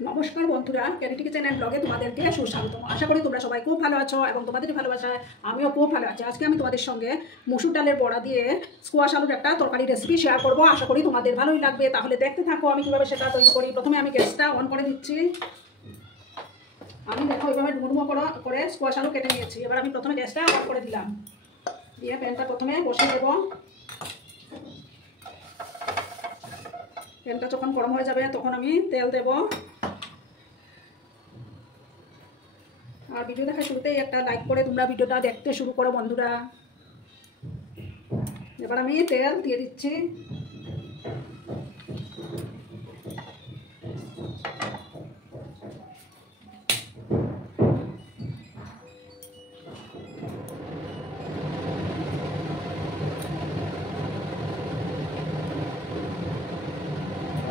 নমস্কার বন্ধুরা, ক্যারিটি kitchen and ব্লগে তোমাদেরকে সুস্বাগতম। আশা করি তোমরা সবাই খুব ভালো আছো এবং তোমাদের ভালোবাসায় আমিও খুব ভালো আছি। আজকে আমি তোমাদের সঙ্গে মসুর ডালের বড়া দিয়ে স্কোয়াশ আলুর একটা তরকারি রেসিপি শেয়ার করবো। আশা করি তোমাদের ভালোই লাগবে। তাহলে দেখতে থাকো আমি কীভাবে সেটা তৈরি করি। প্রথমে আমি গ্যাসটা অন করে দিচ্ছি। আমি দেখো এইভাবে ডুমো করে স্কোয়াশ আলু কেটে নিয়েছি। এবার আমি প্রথমে গ্যাসটা অন করে দিলাম, দিয়ে প্যানটা প্রথমে বসিয়ে দেবো। প্যানটা যখন গরম হয়ে যাবে তখন আমি তেল দেবো। আর ভিডিও দেখার শুরুতেই একটা লাইক করে তোমরা ভিডিওটা দেখতে শুরু করো বন্ধুরা। এবার আমি তেল দিয়ে দিচ্ছি।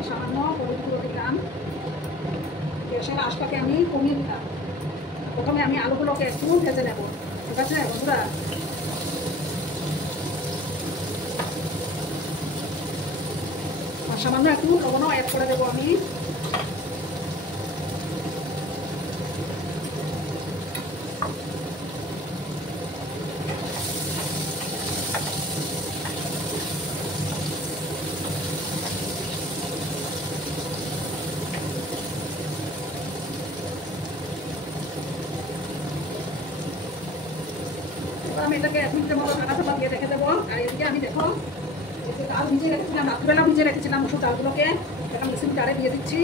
সামান্য হলুদ গুঁড়ো দিলাম। গ্যাসের আঁচটাকে আমি কমিয়ে দিলাম। প্রথমে আমি আলুগুলোকে একটু ভেজে নেব, ঠিক আছে বন্ধুরা। আর সামান্য একটু লবণও অ্যাড করে দেবো আমি। আমি এটাকে 1 মিনিটের মতো ঢাকা চাপা দিয়ে রেখে দেবো। আর এদিকে আমি দেখো ডাল ভিজিয়ে রেখেছিলাম, রাত্রিবেলা ভিজিয়ে রেখেছিলাম মসুর ডালগুলোকে এখন মিক্সিং জারে দিয়ে দিচ্ছি।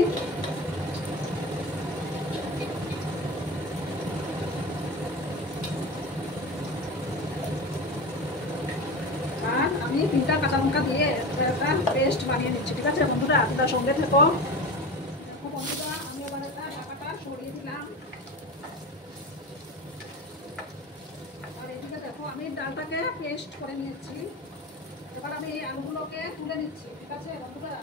আর আমি 3টা কাঁচা লঙ্কা দিয়ে একটা পেস্ট বানিয়ে নিচ্ছি, ঠিক আছে বন্ধুরা। তোমরা সঙ্গে থেকো। বন্ধুরা আমি এবার একটা ঢাকাটা সরিয়ে দিলাম। আর এদিকে দেখো আমি ডালটাকে পেস্ট করে নিয়েছি। এবার আমি এই আলুগুলোকে তুলে নিচ্ছি, ঠিক আছে বন্ধুরা।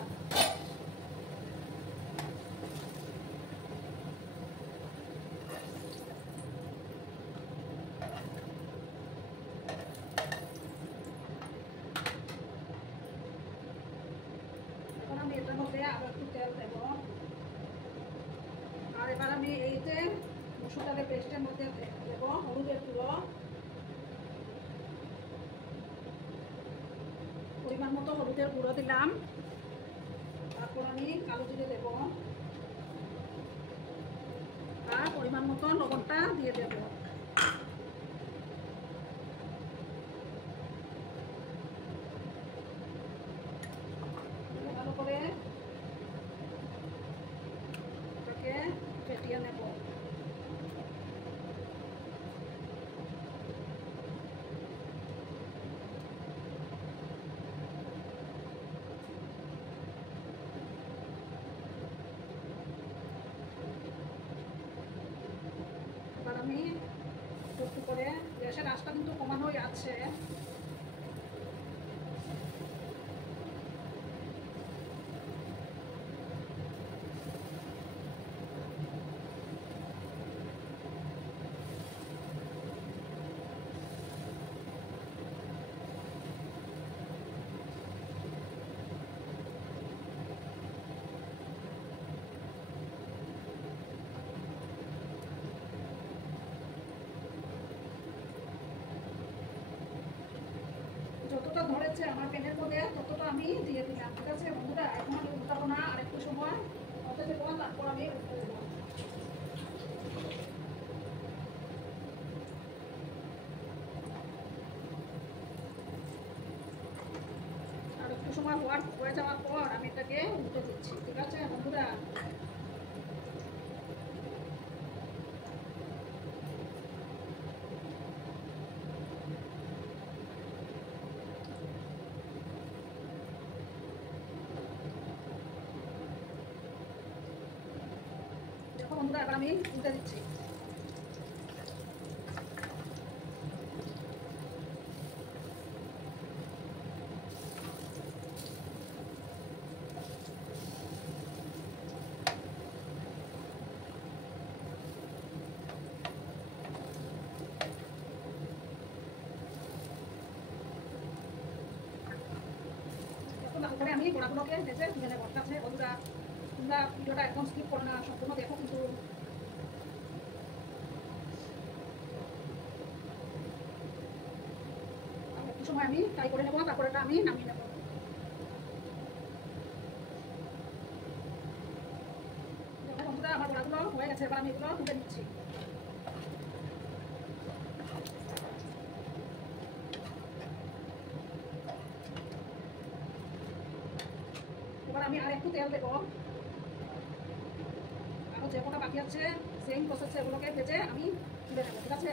এখন আমি এটার মধ্যে আবার একটু তেল দেব। আর এবার আমি এই যে মসুর ডালের পেস্টের মধ্যে দেব হলুদের গুঁড়ো, পরিমাণ মতো হলুদের গুঁড়ো দিলাম। তারপর আমি কালো জিরে দেব আর পরিমাণ মতো লবণটা দিয়ে দেব। ভালো করে এটাকে ফেটিয়ে নেব। এবার আমি একটু করে গ্যাসের আঁচটা কিন্তু কমানোই আছে। যতটা ধরেছে আমার প্যানের মধ্যে ততটা আমি দিয়ে দিলাম, ঠিক আছে বন্ধুরা। এখন আমি উল্টাবো না, আর একটু সময় হতে দেবো, তারপর আমি উল্টে দেবো। আর একটু সময় হয়ে যাওয়ার পর আমি এটাকে উল্টে দিচ্ছি, ঠিক আছে বন্ধুরা। দেখো বন্ধুরা এবার আমি উল্টে দিচ্ছি। তারপরে আমি গোড়াগুলোকে ভেজে তুলে নেবো, ঠিক আছে বন্ধুরা। তোমরা ভিডিওটা একদম স্কিপ করো না, সম্পূর্ণ দেখো কিন্তু। একটু সময় আমি ফ্রাই করে নেবো, তারপরে এটা আমি নামিয়ে নেবো। দেখো বন্ধুরা, আমার বড়াগুলো হয়ে গেছে, এবার আমি এগুলো তুলে নিচ্ছি। এবার আমি আর একটু তেল দেবো, আরও যে কটা বাকি আছে সেম প্রসেসে এগুলোকে ভেজে আমি তুলে নেবো, ঠিক আছে?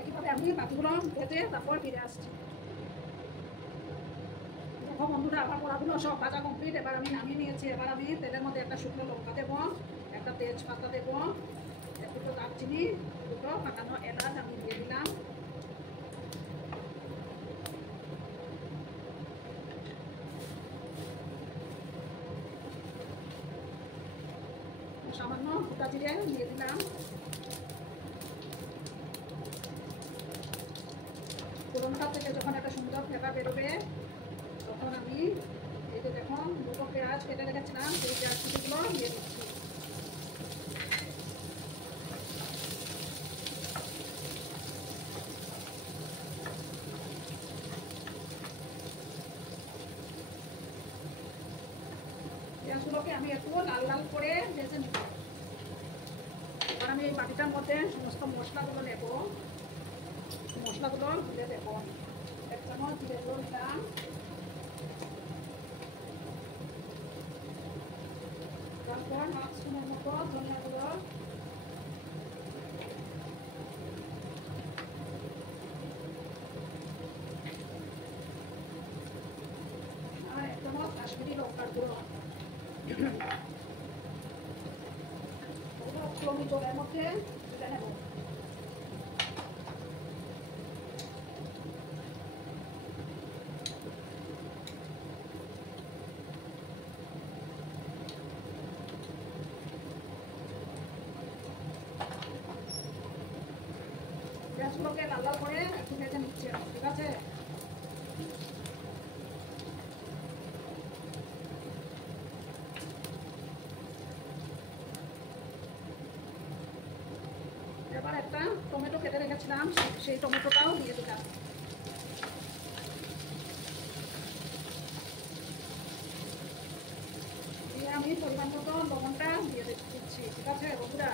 একইভাবে আমি বাকিগুলো ভেজে তারপর ফিরে আসছি। দেখো বন্ধুরা, আমার পোড়াগুলো সব ভাজা কমপ্লিট। এবার আমি নামিয়ে নিয়েছি। এবার আমি তেলের মধ্যে একটা শুকনো লঙ্কা দেবো, একটা তেজপাতা দেবো, দুটো দারচিনি, দুটো ফাটানো এলাচ আমি দিয়ে দিলাম। সামান্য গোটা জিরে দিয়ে দিলাম। ফোড়নটা থেকে যখন একটা সুন্দর ফ্লেভার বেরোবে তখন আমি এই যে দেখুন দুটো পেঁয়াজ কেটে রেখেছিলাম, সেই পেঁয়াজ কুচিগুলো দিয়ে দিচ্ছি। পেঁয়াজগুলোকে আমি একটু লাল লাল করে ভেজে নেব। এবার আমি এই বাটিটার মধ্যে সমস্ত মশলাগুলো নেব, মশলাগুলো তুলে দেবো। এক চামচ জিরে গুঁড়ো দিলাম, তারপর 1 স্পুনের মতো ধনিয়া গুঁড়ো, আর 1 চামচ কাশ্মীরি লঙ্কার গুঁড়ো। আমি জলের মধ্যে তুলে নেব। পেঁয়াজগুলোকে লাল লাল করে একটু ভেজে নিচ্ছে, ঠিক আছে? এবার একটা টমেটো কেটে রেখেছিলাম, সেই টমেটোটাও দিয়ে দিলাম। দিয়ে আমি পরিমাণ মতো লবণটা দিয়ে দিচ্ছি, ঠিক আছে বন্ধুরা?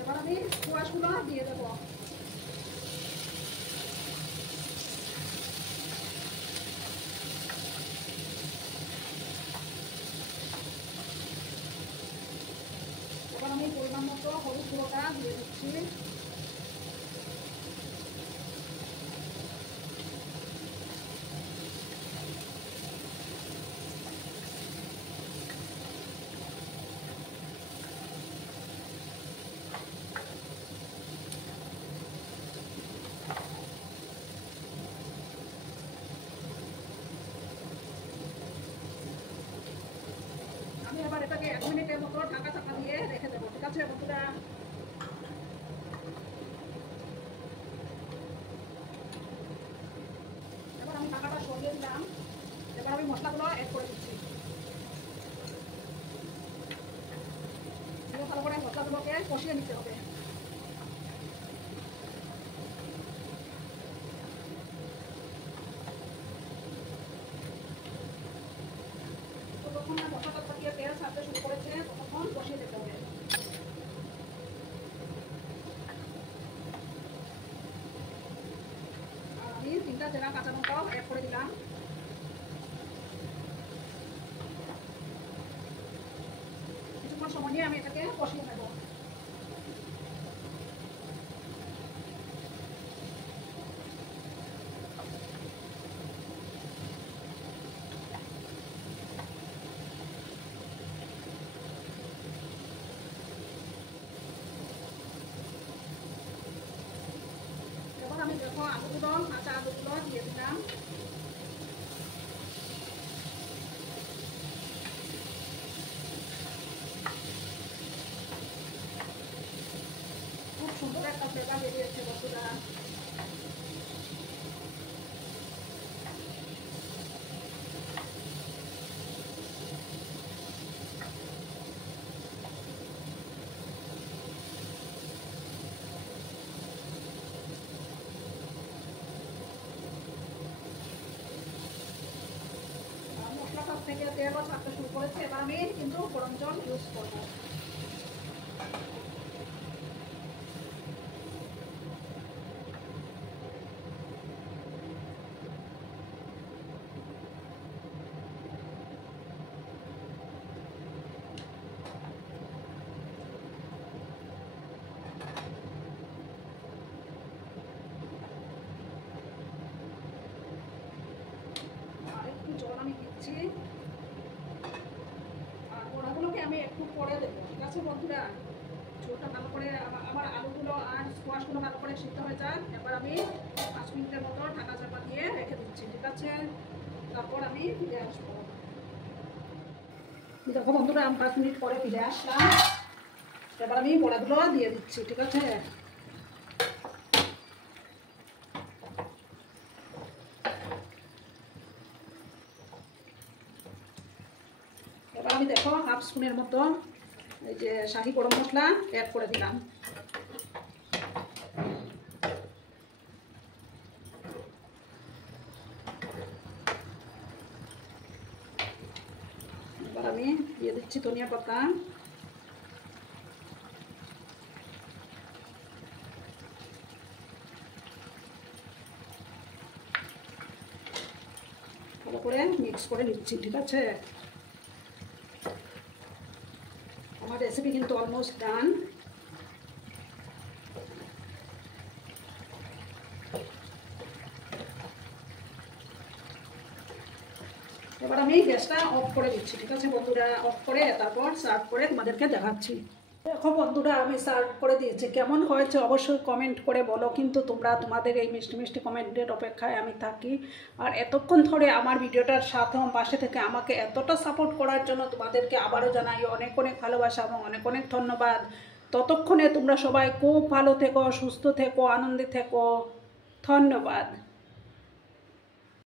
এবার আমি স্কোয়াশগুলো দিয়ে দেবো। এবার আমি পরিমাণ মতো হলুদ গুঁড়োটা দিয়ে দিচ্ছি। আমি এবার এটাকে 1 মিনিটের মতো ঢাকা চাপা দিয়ে রেখে দেবো, ঠিক আছে বন্ধুরা? এবার আমি ঢাকাটা সরিয়ে দিলাম। এবার আমি মশলাগুলো অ্যাড করে দিচ্ছি। ভালো করে মশলাগুলোকে কষিয়ে নিতে হবে। যতক্ষণ না মশলাটা থেকে তেল ছাড়তে শুরু করেছে ততক্ষণ কষিয়ে দিতে হবে। আর আমি 3টা চেরা কাঁচা লঙ্কাও অ্যাড করে দিলাম। কিছুক্ষণ সময় নিয়ে আমি এটাকে কষিয়ে নেব। এবার আমি দেখো আলুগুলো, কাঁচা আলুগুলো দিয়ে ফ্লেভার বেরিয়েছে বন্ধুরা। মশলা সব থেকে তেলও ছাড়তে শুরু করেছে। এবার আমি কিন্তু গরম জল ইউজ করবো। একটু জল আমি দিচ্ছি, আর ওড়াগুলোকে আমি একটু পরে দেবো। ঠিক আছে বন্ধুরা, ঝোলটা ভালো করে আমার আলুগুলো আর স্কোয়াশগুলো ভালো করে সিদ্ধ হয়ে যাক। এবার আমি 5 মিনিটের মতো ঢাকা চাপা দিয়ে রেখে দিচ্ছি। ঠিক আছে, তারপর আমি ফিরে আসবো। দেখো বন্ধুরা, আমি 5 মিনিট পরে ফিরে আসলাম। এবার আমি বড়াগুলো দিয়ে দিচ্ছি। ঠিক আছে, এবার আমি দেখো 1/2 স্পুনের মতো এই যে শাহি গরম মশলা অ্যাড করে দিলাম। এবার আমি দিয়ে দিচ্ছি ধনিয়া পাতা। ভালো করে মিক্স করে নিচ্ছি। ঠিক আছে, আমার রেসিপি কিন্তু অলমোস্ট ডান। এবার আমি গ্যাসটা অফ করে দিচ্ছি। ঠিক আছে বন্ধুরা, অফ করে তারপর সার্ভ করে তোমাদেরকে দেখাচ্ছি। দেখো বন্ধুরা, আমি সার্ভ করে দিয়েছি। কেমন হয়েছে অবশ্যই কমেন্ট করে বলো, কিন্তু তোমরা তোমাদের এই মিষ্টি মিষ্টি কমেন্টের অপেক্ষায় আমি থাকি। আর এতক্ষণ ধরে আমার ভিডিওটার সাথে পাশে থেকে আমাকে এতটা সাপোর্ট করার জন্য তোমাদেরকে আবারও জানাই অনেক অনেক ভালোবাসা এবং অনেক অনেক ধন্যবাদ। ততক্ষণে তোমরা সবাই খুব ভালো থেকো, সুস্থ থেকো, আনন্দে থেকো। ধন্যবাদ।